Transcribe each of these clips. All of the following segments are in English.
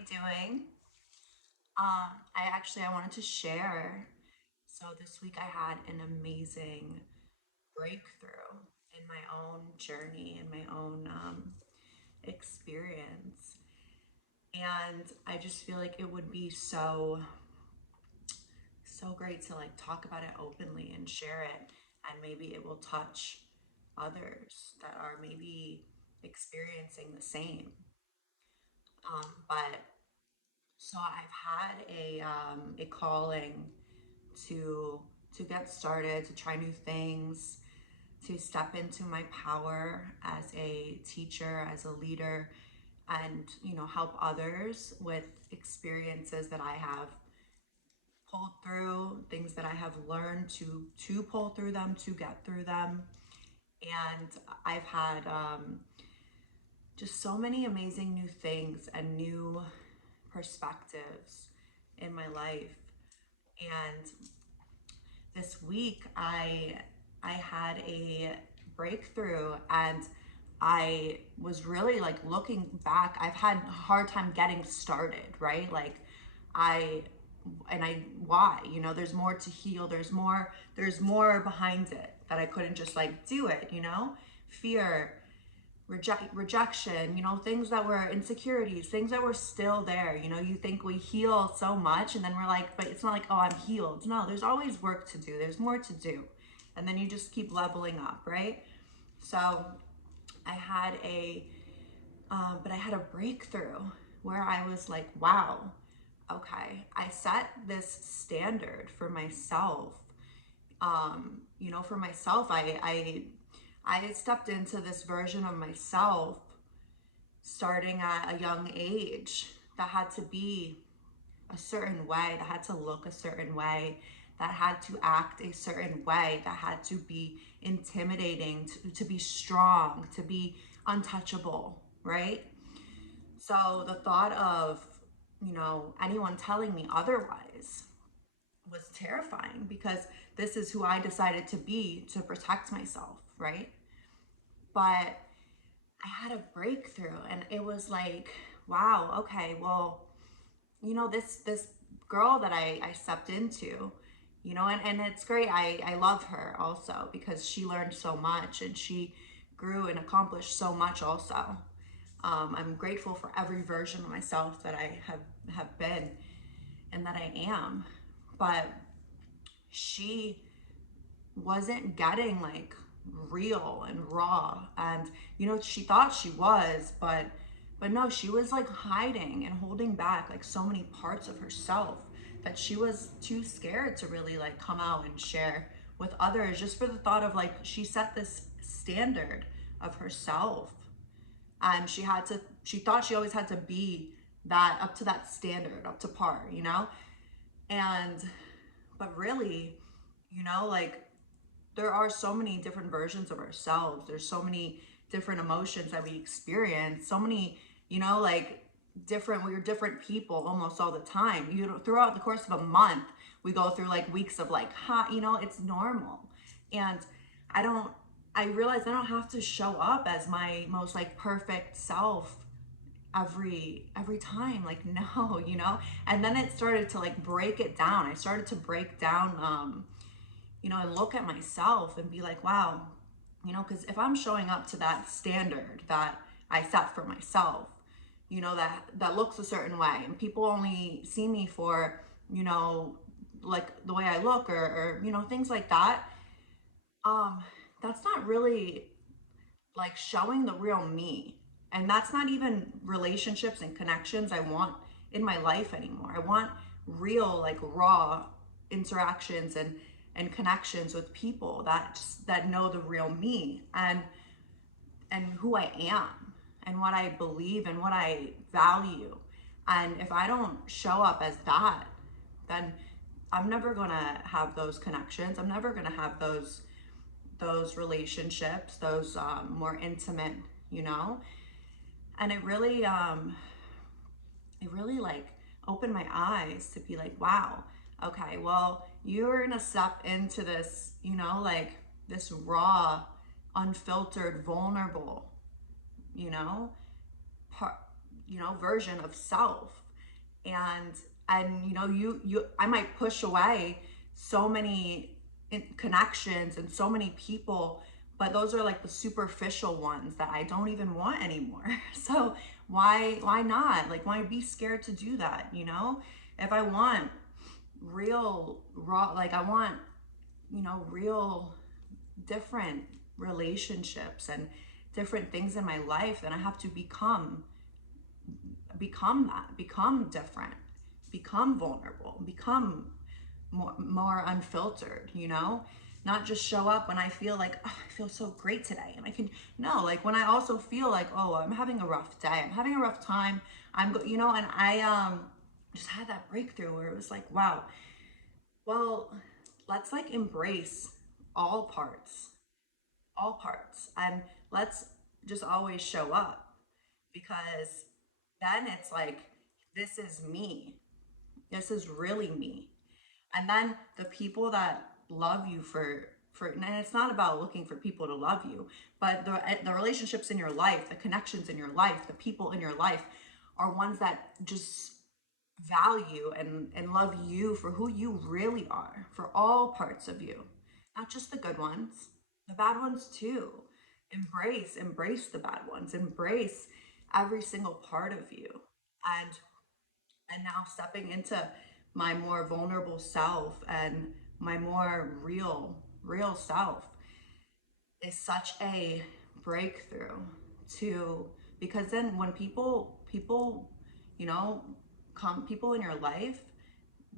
we doing? I wanted to share. So this week I had an amazing breakthrough in my own journey, in my own experience. And I just feel like it would be so great to like talk about it openly and share it. And maybe it will touch others that are maybe experiencing the same. But So I've had a calling to to get started, to try new things, to step into my power as a teacher, as a leader, and help others with experiences that I have pulled through, things that I have learned to pull through them, to get through them. And I've had just so many amazing new things and new perspectives in my life. And this week I had a breakthrough, and I was really like looking back. I've had a hard time getting started, right? Like I and I why? There's more to heal. There's more behind it that I couldn't just like do it. Fear, rejection, things that were insecurities, things that were still there. You think we heal so much and then we're like, but it's not like, oh, I'm healed. No, there's always work to do. There's more to do. And then you just keep leveling up, right? So I had but I had a breakthrough where I was like, wow, okay, I set this standard for myself. For myself, I stepped into this version of myself starting at a young age that had to be a certain way, that had to look a certain way, that had to act a certain way, that had to be intimidating, to be strong, to be untouchable, right? So the thought of, anyone telling me otherwise was terrifying because this is who I decided to be to protect myself, right? But I had a breakthrough and it was like, wow, okay, well, this girl that I stepped into, and it's great. I love her also because she learned so much and she grew and accomplished so much also. I'm grateful for every version of myself that I have been and that I am. But she wasn't getting like real and raw, and she thought she was, but no, she was like hiding and holding back like so many parts of herself that she was too scared to really like come out and share with others, just for the thought of like she set this standard of herself, and she thought she always had to be that, up to that standard, up to par. And but really, like there are so many different versions of ourselves. There's so many different emotions that we experience. So many, like we're different people almost all the time. Throughout the course of a month, we go through like weeks of like, it's normal. And I don't, I realize I don't have to show up as my most like perfect self every time, like no. And then it started to like break it down. I started to break down and look at myself and be like, wow, because if I'm showing up to that standard that I set for myself, that looks a certain way, and people only see me for, like the way I look, or things like that, um, that's not really like showing the real me. And that's not even relationships and connections I want in my life anymore. I want real, like raw interactions and connections with people that know the real me, and who I am and what I believe and what I value. And if I don't show up as that, then I'm never gonna have those connections. I'm never gonna have those relationships, those more intimate, you know. And it really like opened my eyes to be like, wow, okay, well, you're gonna step into this, like this raw, unfiltered, vulnerable, you know, part, version of self. and I might push away so many connections and so many people, but those are like the superficial ones that I don't even want anymore. So why not? Like, why be scared to do that, if I want real raw, like I want, real different relationships and different things in my life, then I have to become that, become different, become vulnerable, become more unfiltered, not just show up when I feel like, oh, I feel so great today. And I can, no, like when I also feel like, oh, I'm having a rough day, I'm having a rough time. And I just had that breakthrough where it was like, wow, well, let's like embrace all parts, all parts. And let's just always show up, because then it's like, this is me. This is really me. And then the people that love you and it's not about looking for people to love you, but the relationships in your life, the connections in your life, the people in your life are ones that just value and love you for who you really are, for all parts of you, not just the good ones, the bad ones too. Embrace the bad ones, embrace every single part of you. And and now stepping into my more vulnerable self and my more real self is such a breakthrough to because then when people you know come people in your life,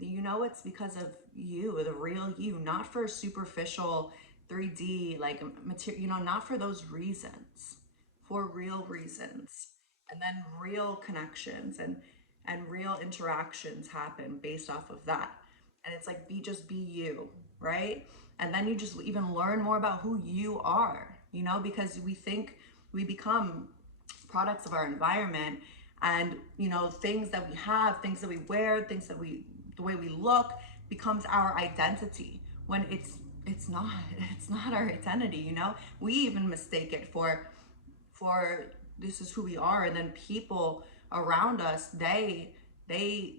it's because of you, the real you, not for superficial 3D like material, not for those reasons, for real reasons. And then real connections and real interactions happen based off of that. And it's like, be you, right? And then you just even learn more about who you are, because we think we become products of our environment, and things that we have, things that we wear, the way we look becomes our identity, when it's not. It's not our identity. We even mistake it for this is who we are. And then people around us, they they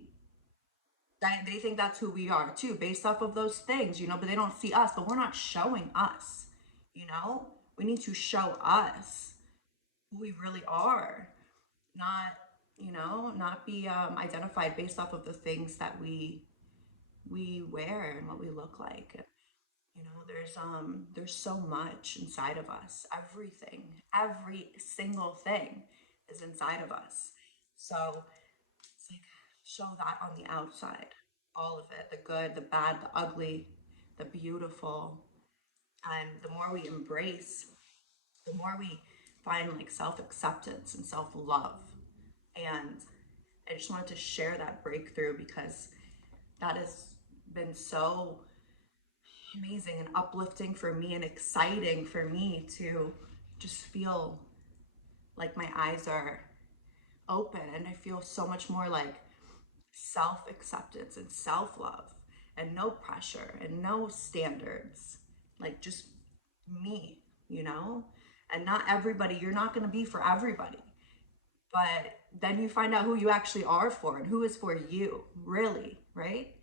think that's who we are too, based off of those things, but they don't see us, but we're not showing us. you know we need to show us who we really are, not not be identified based off of the things that we wear and what we look like. There's so much inside of us. Every single thing is inside of us. So it's like, show that on the outside, all of it, the good, the bad, the ugly, the beautiful. And the more we embrace, the more we find like self-acceptance and self-love. And I just wanted to share that breakthrough because that has been so amazing and uplifting for me and exciting for me to just feel like my eyes are open, and I feel so much more like self acceptance and self love, and no pressure and no standards, like just me, and not everybody. You're not going to be for everybody, but then you find out who you actually are for and who is for you, really, right?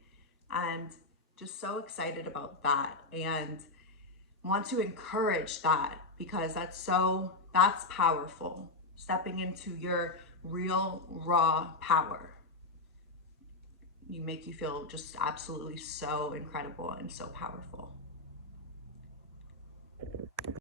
And just so excited about that, and want to encourage that, because that's powerful. Stepping into your real raw power, you make you feel just absolutely so incredible and so powerful.